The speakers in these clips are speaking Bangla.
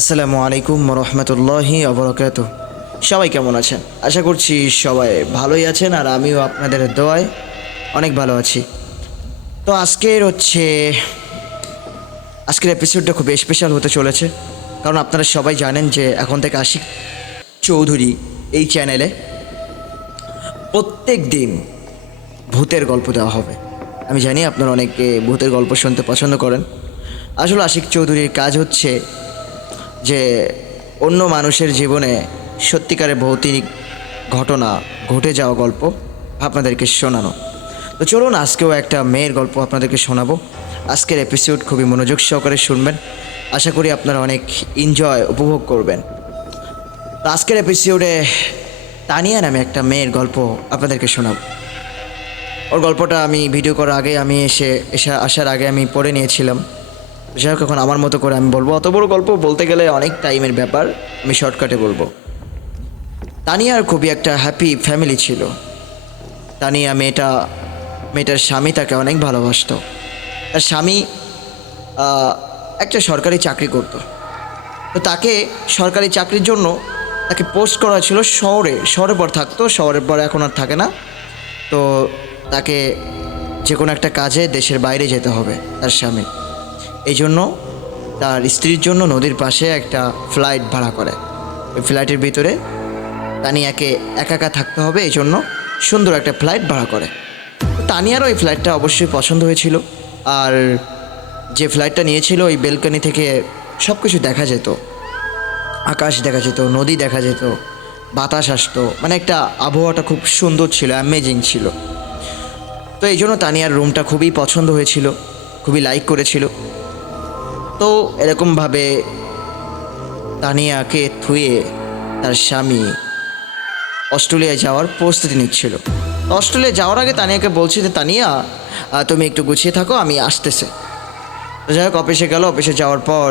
আসসালামু আলাইকুম রহমতুল্লাহি অবরকাত। সবাই কেমন আছেন? আশা করছি সবাই ভালোই আছেন, আর আমিও আপনাদের দোয়ায় অনেক ভালো আছি। তো আজকের এপিসোডটা খুব স্পেশাল হতে চলেছে, কারণ আপনারা সবাই জানেন যে এখন থেকে আশিক চৌধুরী এই চ্যানেলে প্রত্যেক দিন ভূতের গল্প দেওয়া হবে। আমি জানি আপনারা অনেকে ভূতের গল্প শুনতে পছন্দ করেন। আসলে আশিক চৌধুরীর কাজ হচ্ছে যে অন্য মানুষের জীবনে সত্যিকারের ভৌতিক ঘটনা ঘটে যাওয়া গল্প আপনাদেরকে শোনানো। তো চলুন আজকেও একটা মেয়ের গল্প আপনাদেরকে শোনাবো। আজকের এপিসোড খুবই মনোযোগ সহকারে শুনবেন, আশা করি আপনারা অনেক উপভোগ করবেন। তো আজকের এপিসোডে তানিয়া নামে একটা মেয়ের গল্প আপনাদেরকে শোনাবো। ওর গল্পটা আমি ভিডিও করার আগে আসার আগে আমি পড়ে নিয়েছিলাম। যাই হোক, এখন আমার মতো করে আমি বলবো। অত বড় গল্প বলতে গেলে অনেক টাইমের ব্যাপার, আমি শর্টকাটে বলবো। তানিয়ার খুবই একটা হ্যাপি ফ্যামিলি ছিল। তানিয়া মেয়েটার স্বামী তাকে অনেক ভালোবাসত। তার স্বামী একটা সরকারি চাকরি করত। তো তাকে সরকারি চাকরির জন্য তাকে পোস্ট করা ছিল শহরের পর থাকতো, শহরের পর এখন আর থাকে না। তো তাকে যে কোনো একটা কাজে দেশের বাইরে যেতে হবে তার স্বামী। এই জন্য তার স্ত্রীর জন্য নদীর পাশে একটা ফ্লাইট ভাড়া করে। ওই ফ্লাইটের ভিতরে তানিয়াকে একা থাকতে হবে, এই জন্য সুন্দর একটা ফ্লাইট ভাড়া করে। তানিয়ারও ওই ফ্লাইটটা অবশ্যই পছন্দ হয়েছিল। আর যে ফ্লাইটটা নিয়েছিল ওই বেলকনি থেকে সব কিছু দেখা যেত, আকাশ দেখা যেত, নদী দেখা যেত, বাতাস আসতো, মানে একটা আবহাওয়াটা খুব সুন্দর ছিল, অ্যামেজিং ছিল। তো এই জন্য তানিয়ার রুমটা খুবই পছন্দ হয়েছিল, খুবই লাইক করেছিল। তো এরকমভাবে তানিয়াকে থুয়ে তার স্বামী অস্ট্রেলিয়ায় যাওয়ার প্রস্তুতি নিচ্ছিল। অস্ট্রেলিয়া যাওয়ার আগে তানিয়াকে বলছে যে তানিয়া, তুমি একটু গুছিয়ে থাকো, আমি আসতেছে। তো যাই হোক, অফিসে গেল। অফিসে যাওয়ার পর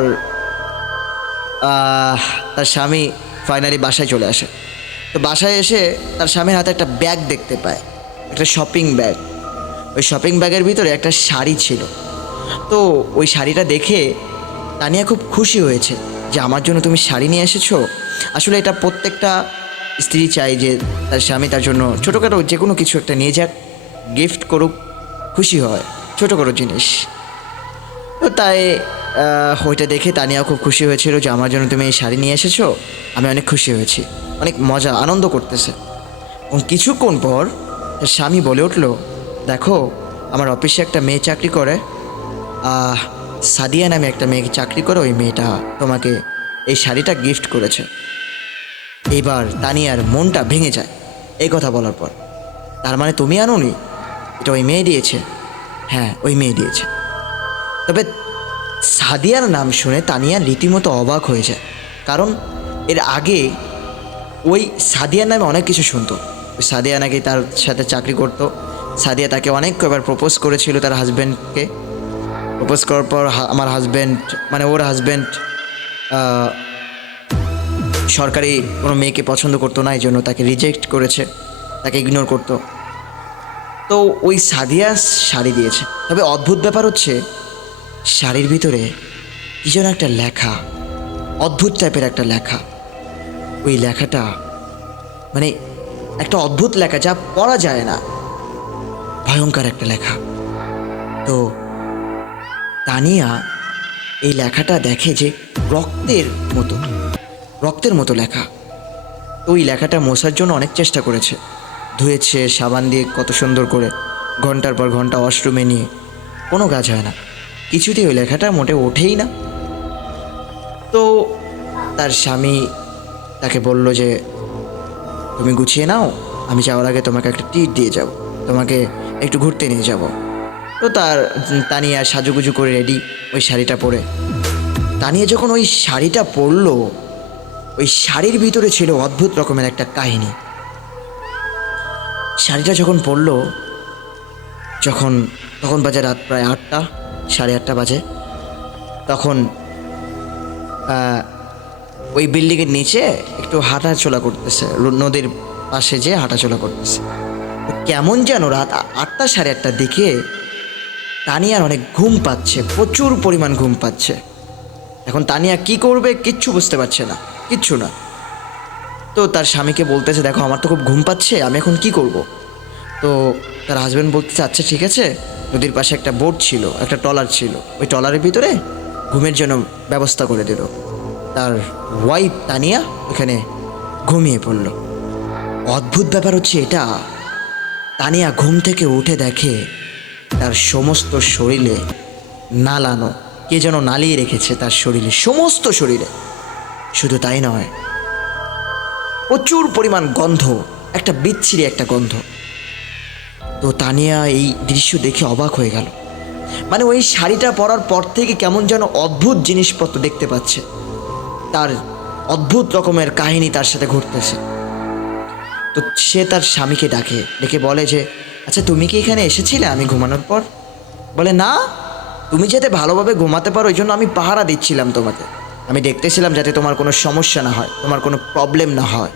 তার স্বামী ফাইনালি বাসায় চলে আসে। তো বাসায় এসে তার স্বামীর হাতে একটা ব্যাগ দেখতে পায়, একটা শপিং ব্যাগ। ওই শপিং ব্যাগের ভিতরে একটা শাড়ি ছিল। তো ওই শাড়িটা দেখে তানিয়া খুব খুশি হয়েছে যে আমার জন্য তুমি শাড়ি নিয়ে এসেছো। আসলে এটা প্রত্যেকটা স্ত্রী চায় যে তার স্বামী তার জন্য ছোটোখাটো যে কোনো কিছু একটা নিয়ে যাক, গিফট করুক, খুশি হয় ছোটোখাটো জিনিস। তো তাই ওইটা দেখে তানিয়া খুব খুশি হয়েছিল যে আমার জন্য তুমি এই শাড়ি নিয়ে এসেছো, আমি অনেক খুশি হয়েছি, অনেক মজা আনন্দ করতেছে। এবং কিছুক্ষণ পর তার স্বামী বলে উঠলো, দেখো আমার অফিসে একটা মেয়ে চাকরি করে, সাদিয়া নামে একটা মেয়ে চাকরি করে, ওই মেয়েটা তোমাকে এই শাড়িটা গিফট করেছে। এইবার তানিয়ার মনটা ভেঙে যায় এই কথা বলার পর। তার মানে তুমি আনোনি, এটা ওই মেয়ে দিয়েছে? হ্যাঁ, ওই মেয়ে দিয়েছে। তবে সাদিয়ার নাম শুনে তানিয়া রীতিমতো অবাক হয়ে যায়, কারণ এর আগে ওই সাদিয়ার নামে অনেক কিছু শুনতো। ওই সাদিয়া নাকি তার সাথে চাকরি করতো। সাদিয়া তাকে অনেক কয়েকবার প্রপোজ করেছিল তার হাজব্যান্ডকে। প্রপোজ করার পর আমার হাজব্যান্ড, মানে ওর হাজব্যান্ড সরকারি কোনো মেয়েকে পছন্দ করতো না, এই জন্য তাকে রিজেক্ট করেছে, তাকে ইগনোর করতো। তো ওই সাদিয়া শাড়ি দিয়েছে। তবে অদ্ভুত ব্যাপার হচ্ছে, শাড়ির ভিতরে কি যেন একটা লেখা, অদ্ভুত টাইপের একটা লেখা। ওই লেখাটা মানে একটা অদ্ভুত লেখা, যা পড়া যায় না, ভয়ঙ্কর একটা লেখা। তো তানিয়া এই লেখাটা দেখে যে রক্তের মতো লেখা। তো ওই লেখাটা মোছার জন্য অনেক চেষ্টা করেছে, ধুয়েছে সাবান দিয়ে কত সুন্দর করে, ঘন্টার পর ঘন্টা ওয়াশরুমে নিয়ে, কোনো কাজ হয় না, কিছুতেই ওই লেখাটা মোটে ওঠেই না। তো তার স্বামী তাকে বলল যে তুমি গুছিয়ে নাও, আমি যাওয়ার আগে তোমাকে একটা ট্রিট দিয়ে যাব, তোমাকে একটু ঘুরতে নিয়ে যাব। তো তানিয়া সাজুগুজু করে রেডি, ওই শাড়িটা পরে। তানিয়া যখন ওই শাড়িটা পরলো, ওই শাড়ির ভিতরে ছিল অদ্ভুত রকমের একটা কাহিনী। শাড়িটা যখন পরলো, তখন বাজে রাত প্রায় 8টা, 8:30 বাজে। তখন ওই বিল্ডিংয়ের নিচে একটু হাঁটাচলা করতেছে, নদীর পাশে যে হাঁটাচলা করতেছে। কেমন যেন রাত 8টা 8:30টার দিকে তানিয়ার অনেক ঘুম পাচ্ছে, প্রচুর পরিমাণ ঘুম পাচ্ছে। এখন তানিয়া কি করবে কিচ্ছু বুঝতে পারছে না, কিচ্ছু না। তো তার স্বামীকে বলতেছে, দেখো আমার তো খুব ঘুম পাচ্ছে, আমি এখন কি করব। তো তার হাজব্যান্ড বলতেছে, আচ্ছা ঠিক আছে, নদীর পাশে একটা বোট ছিল, একটা ট্রলার ছিল, ওই ট্রলারের ভিতরে ঘুমের জন্য ব্যবস্থা করে দিল। তার ওয়াইফ তানিয়া এখানে ঘুমিয়ে পড়ল। অদ্ভুত ব্যাপার হচ্ছে এটা, তানিয়া ঘুম থেকে উঠে দেখে তার সমস্ত শরীরে নালানো, কে যেন নালিয়ে রেখেছে তার শরীরে, সমস্ত শরীরে। শুধু তাই নয়, প্রচুর পরিমাণ গন্ধ, একটা বিচ্ছিরি একটা গন্ধ। তো তানিয়া এই দৃশ্য দেখে অবাক হয়ে গেল। মানে ওই শাড়িটা পরার পর থেকে কেমন যেন অদ্ভুত জিনিসপত্র দেখতে পাচ্ছে, তার অদ্ভুত রকমের কাহিনী তার সাথে ঘটতেছে। তো সে তার স্বামীকে ডেকে বলে যে, আচ্ছা তুমি কি এখানে এসেছিলে আমি ঘুমানোর পর? বলে, না, তুমি যাতে ভালোভাবে ঘুমাতে পারো ওই জন্য আমি পাহারা দিচ্ছিলাম তোমাকে, আমি দেখতেছিলাম যাতে তোমার কোনো সমস্যা না হয়, তোমার কোনো প্রবলেম না হয়।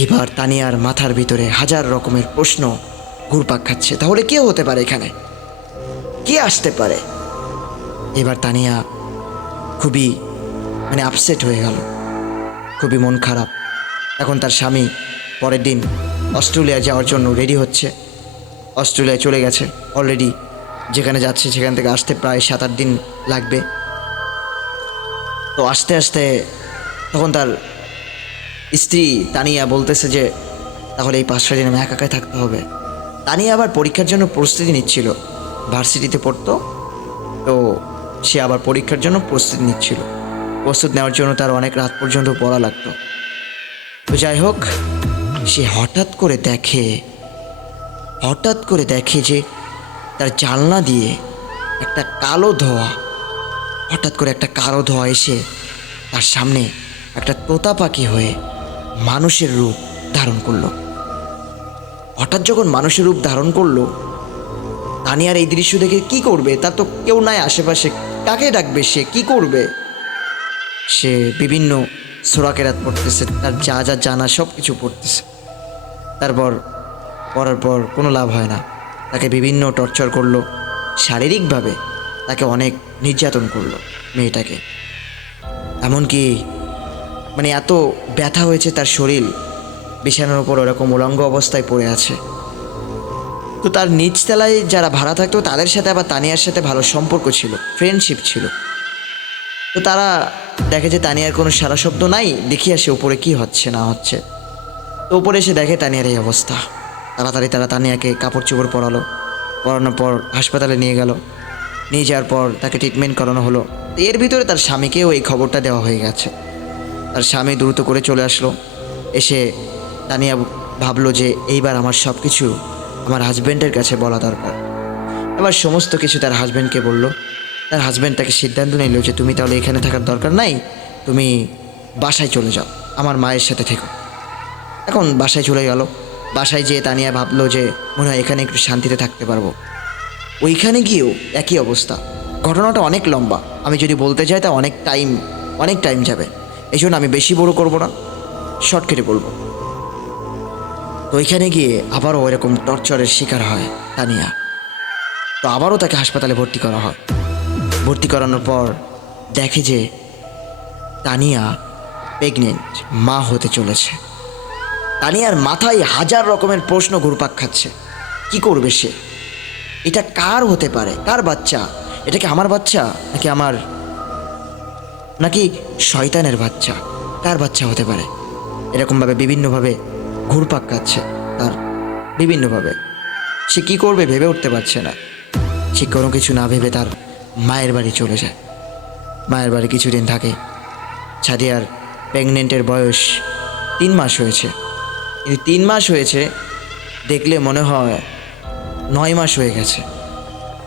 এইবার তানিয়ার মাথার ভিতরে হাজার রকমের প্রশ্ন ঘুরপাক খাচ্ছে, তাহলে কে হতে পারে এখানে, কে আসতে পারে? এবার তানিয়া খুবই আপসেট হয়ে গেল, খুবই মন খারাপ। এখন তার স্বামী পরের দিন অস্ট্রেলিয়া যাওয়ার জন্য রেডি হচ্ছে, অস্ট্রেলিয়ায় চলে গেছে অলরেডি, যেখানে যাচ্ছে সেখান থেকে আসতে প্রায় 7-8 দিন লাগবে। তো আস্তে আস্তে তখন তার স্ত্রী তানিয়া বলতেছে যে, তাহলে এই 5-6 দিন আমি একাই থাকতে হবে। তানিয়া আবার পরীক্ষার জন্য প্রস্তুতি নিচ্ছিল, ভার্সিটিতে পড়তো, তো সে আবার পরীক্ষার জন্য প্রস্তুতি নিচ্ছিল। প্রস্তুত নেওয়ার জন্য তার অনেক রাত পর্যন্ত পড়া লাগতো। তো যাই হোক, সে হঠাৎ করে দেখে যে তার জানলা দিয়ে একটা কালো ধোঁয়া এসে তার সামনে একটা তোতা পাখি হয়ে মানুষের রূপ ধারণ করলো। হঠাৎ যখন মানুষের রূপ ধারণ করলো, তানিয়ার এই দৃশ্য দেখে কি করবে, তার তো কেউ নাই আশেপাশে, কাকে ডাকবে, সে কি করবে? সে বিভিন্ন সূরা কেরাত পড়তেছে, তার যা যা জানা সব কিছু পড়তেছে। তারপর পড়ার পর কোনো লাভ হয় না, তাকে বিভিন্ন টর্চার করলো, শারীরিকভাবে তাকে অনেক নির্যাতন করলো মেয়েটাকে। এমনকি এত ব্যথা হয়েছে তার শরীর, বিছানার উপর ওরকম উলঙ্গ অবস্থায় পড়ে আছে। তো তার নিচতলায় যারা ভাড়া থাকতো তাদের সাথে আবার তানিয়ার সাথে ভালো সম্পর্ক ছিল, ফ্রেন্ডশিপ ছিল। তো তারা দেখে যে তানিয়ার কোনো সারা শব্দ নাই, দেখি আসে উপরে কি হচ্ছে না হচ্ছে। তো উপরে এসে দেখে তানিয়ার এই অবস্থা। তাড়াতাড়ি তারা তানিয়াকে কাপড় চোপড় পরানোর পর হাসপাতালে নিয়ে গেল। নিয়ে যাওয়ার পর তাকে ট্রিটমেন্ট করানো হলো। এর ভিতরে তার স্বামীকেও এই খবরটা দেওয়া হয়ে গেছে। তার স্বামী দ্রুত করে চলে আসলো। এসে তানিয়া ভাবলো যে এইবার আমার সব কিছু আমার হাজব্যান্ডের কাছে বলা দরকার। এবার সমস্ত কিছু তার হাজব্যান্ডকে বলল। তার হাজব্যান্ড তাকে সিদ্ধান্ত নিল যে তুমি তাহলে এখানে থাকার দরকার নাই, তুমি বাসায় চলে যাও, আমার মায়ের সাথে থেকো। এখন বাসায় চলে গেল। বাসায় যেয়ে তানিয়া ভাবলো যে মনে হয় এখানে একটু শান্তিতে থাকতে পারবো। ওইখানে গিয়েও একই অবস্থা। ঘটনাটা অনেক লম্বা, আমি যদি বলতে যাই তা অনেক টাইম যাবে, এই জন্য আমি বেশি বড় করব না, শর্টকাটে বলবো। তো ওইখানে গিয়ে আবারও এরকম টর্চারের শিকার হয় তানিয়া। তো আবারও তাকে হাসপাতালে ভর্তি করা হয়। ভর্তি করানোর পর দেখে যে তানিয়া প্রেগনেন্ট, মা হতে চলেছে। তানিয়ার মাথায় হাজার রকমের প্রশ্ন ঘুরপাক খাচ্ছে, কি করবে সে? এটা কার হতে পারে, কার বাচ্চা? এটা কি আমার বাচ্চা নাকি শয়তানের বাচ্চা? কার বাচ্চা হতে পারে? এরকমভাবে বিভিন্নভাবে ঘুরপাক খাচ্ছে তার, বিভিন্নভাবে। সে কি করবে ভেবে উঠতে পারছে না। সে কোনো কিছু না ভেবে তার মায়ের বাড়ি চলে যায়। মায়ের বাড়ি কিছুদিন থাকে। সাদিয়ার প্রেগনেন্টের বয়স 3 মাস হয়েছে, কিন্তু 3 মাস হয়েছে দেখলে মনে হয় 9 মাস হয়ে গেছে,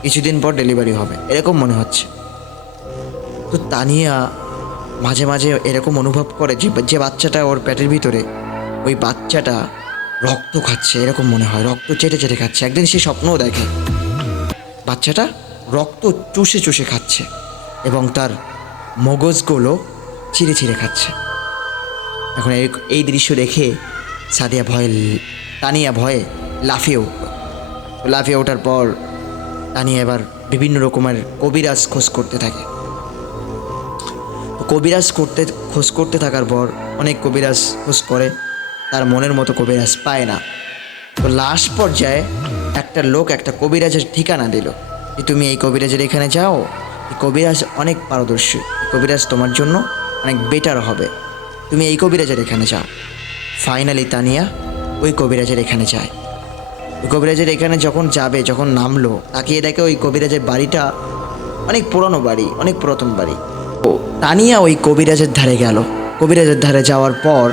কিছুদিন পর ডেলিভারি হবে এরকম মনে হচ্ছে। তো তানিয়া মাঝে মাঝে এরকম অনুভব করে যে বাচ্চাটা ওর পেটের ভিতরে, ওই বাচ্চাটা রক্ত খাচ্ছে, এরকম মনে হয়, রক্ত চেটে চেটে খাচ্ছে। একদিন সে স্বপ্নও দেখে বাচ্চাটা রক্ত চুষে চুষে খাচ্ছে এবং তার মগজগুলো চিরে চিরে খাচ্ছে। এখন এই দৃশ্য দেখে তানিয়া ভয়ে লাফিয়ে উঠল। লাফিয়ে ওঠার পর তানিয়া এবার বিভিন্ন রকমের কবিরাজ খোঁজ করতে থাকে। কবিরাজ খোঁজ করতে থাকার পর অনেক কবিরাজ খোঁজ করে, তার মনের মতো কবিরাজ পায় না। তো লাস্ট পর্যায়ে একটা লোক একটা কবিরাজের ঠিকানা দিল যে তুমি এই কবিরাজের এখানে যাও, এই কবিরাজ অনেক পারদর্শী, এই কবিরাজ তোমার জন্য অনেক বেটার হবে, তুমি এই কবিরাজের এখানে যাও। ফাইনালি তানিয়া ওই কবিরাজের এখানে যায়। ওই কবিরাজের এখানে যখন যাবে, যখন নামলো, তাকিয়ে দেখে ওই কবিরাজের বাড়িটা অনেক পুরনো বাড়ি, অনেক পুরাতন বাড়ি। ও তানিয়া ওই কবিরাজের ধারে গেল। কবিরাজের ধারে যাওয়ার পর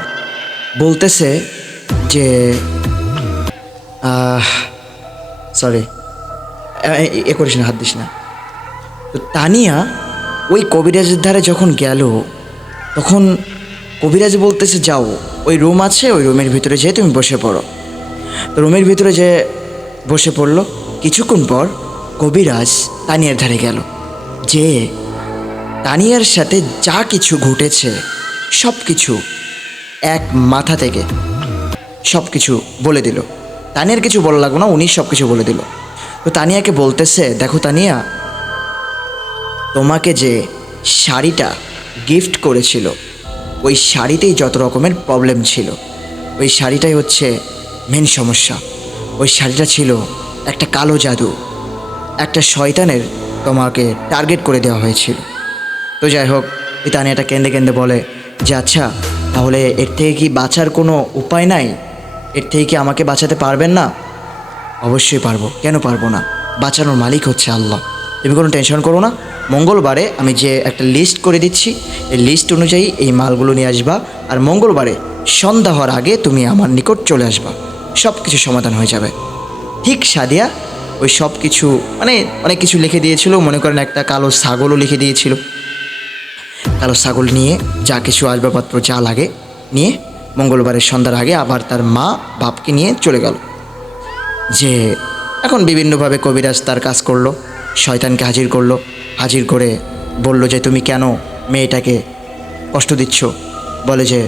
বলতেছে যে সরি, এ করিস না, হাত দিস না। তো তানিয়া ওই কবিরাজের ধারে যখন গেল, তখন কবিরাজ বলতেছে যাও, ওই রুম আছে, ওই রুমের ভিতরে যেয়ে তুমি বসে পড়ো। তো রুমের ভিতরে যে বসে পড়লো। কিছুক্ষণ পর কবিরাজ তানিয়ার ধারে গেল, যে তানিয়ার সাথে যা কিছু ঘটেছে সব কিছু এক মাথা থেকে সব কিছু বলে দিল। তানিয়ার কিছু বলা লাগলো না, উনি সব কিছু বলে দিল। তো তানিয়াকে বলতেছে, দেখো তানিয়া, তোমাকে যে শাড়িটা গিফট করেছিল, ওই শাড়িতেই যত রকমের প্রবলেম ছিল, ওই শাড়িটাই হচ্ছে মেন সমস্যা। ওই শাড়িটা ছিল একটা কালো জাদু, একটা শয়তানের তোমাকে টার্গেট করে দেওয়া হয়েছিল। তো যাই হোক, এই তানিয়াটা কেঁদে কেঁদে বলে যে আচ্ছা, তাহলে এর থেকে কি বাঁচার কোনো উপায় নাই? এর থেকে কি আমাকে বাঁচাতে পারবেন না? অবশ্যই পারবো, কেন পারবো না? বাঁচানোর মালিক হচ্ছে আল্লাহ। তুমি কোনো টেনশন করো না, মঙ্গলবারে আমি যে একটা লিস্ট করে দিচ্ছি, এই লিস্ট অনুযায়ী এই মালগুলো নিয়ে আসবা, আর মঙ্গলবারে সন্ধ্যা হওয়ার আগে তুমি আমার নিকট চলে আসবা, সব কিছু সমাধান হয়ে যাবে। ঠিক সাদিয়া ওই সব কিছু মানে অনেক কিছু লিখে দিয়েছিল, মনে করেন একটা কালো ছাগলও লিখে দিয়েছিল। কালো ছাগল নিয়ে যা কিছু আসবাবপত্র যা লাগে নিয়ে মঙ্গলবারের সন্ধ্যার আগে আবার তার মা বাপকে নিয়ে চলে গেল। যে এখন বিভিন্নভাবে কবিরাজ তার কাজ করলো, শয়তানকে হাজির করলো, হাজির করে বলল যে তুমি কেন মেয়েটাকে কষ্ট দিচ্ছ? বলে যে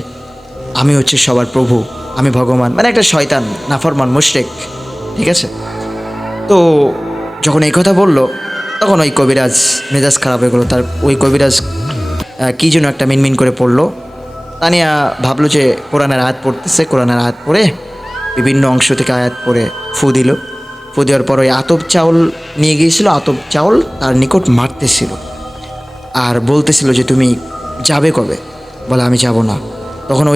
আমি হচ্ছে সবার প্রভু, আমি ভগবান, মানে একটা শয়তান, নাফরমান, মুশরিক, ঠিক আছে। তো যখন এই কথা বলল, তখন ওই কবিরাজ মেজাজ খারাপ হয়ে গেলো। তার ওই কবিরাজ কী যেন একটা মিনমিন করে পড়লো। তানিয়া ভাবলো যে কোরআনের আয়াত পড়তেছে, কোরআনের আয়াত পড়ে বিভিন্ন অংশ থেকে আয়াত পড়ে ফু দিল। ফু দেওয়ার পর ওই আতপ চাউল নিয়ে গিয়েছিল, আতপ চাউল তার নিকট মারতেছিল আর বলতেছিল যে তুমি যাবে কবে? বলে আমি যাব না। তখন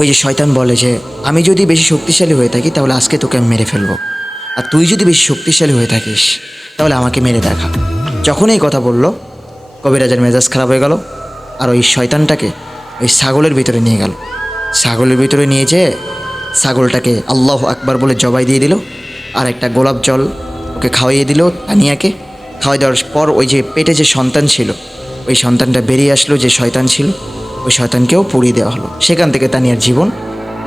ওই যে শয়তান বলে যে আমি যদি বেশি শক্তিশালী হয়ে থাকি তাহলে আজকে তোকে আমি মেরে ফেলবো, আর তুই যদি বেশি শক্তিশালী হয়ে থাকিস তাহলে আমাকে মেরে দেখা। যখন এই কথা বলল, কবিরাজের মেজাজ খারাপ হয়ে গেল, আর ওই শয়তানটাকে ওই ছাগলের ভিতরে নিয়ে গেল। ছাগলের ভিতরে নিয়ে যেয়ে ছাগলটাকে আল্লাহ আকবার বলে জবাই দিয়ে দিল, আর একটা গোলাপ জল ওকে খাওয়াইয়ে দিল তানিয়াকে। খাওয়াই দেওয়ার পর ওই যে পেটে যে সন্তান ছিল, ওই সন্তানটা বেরিয়ে আসলো, যে শয়তান ছিল ওই শয়তানকেও পুড়িয়ে দেওয়া হলো। সেখান থেকে তানিয়ার জীবন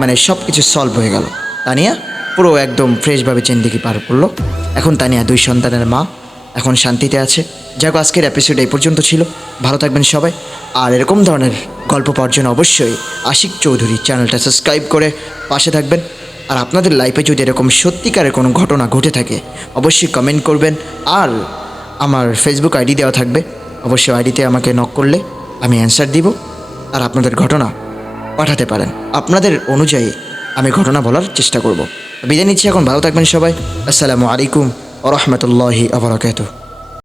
মানে সব কিছু সলভ হয়ে গেল। তানিয়া পুরো একদম ফ্রেশভাবে জিন্দেগি পার করলো। এখন তানিয়া 2 সন্তানের মা, এখন শান্তিতে আছে। যাক, আজকের এপিসোড এই পর্যন্ত ছিল। ভালো থাকবেন সবাই, আর এরকম ধরনের গল্প পাওয়ার জন্য অবশ্যই আশিক চৌধুরী চ্যানেলটা সাবস্ক্রাইব করে পাশে থাকবেন। আর আপনাদের লাইফে যদি এরকম সত্যিকারের কোনো ঘটনা ঘটে থাকে অবশ্যই কমেন্ট করবেন, আর আমার ফেসবুক আইডি দেওয়া থাকবে, অবশ্যই আইডিতে আমাকে নক করলে আমি অ্যান্সার দিব, আর আপনাদের ঘটনা পাঠাতে পারেন। আপনাদের অনুযায়ী আমি ঘটনা বলার চেষ্টা করব। বিদায় নিচ্ছি এখন, ভালো থাকবেন সবাই। আসসালামু আলাইকুম ওয়া রাহমাতুল্লাহি ওয়া বারাকাতুহু।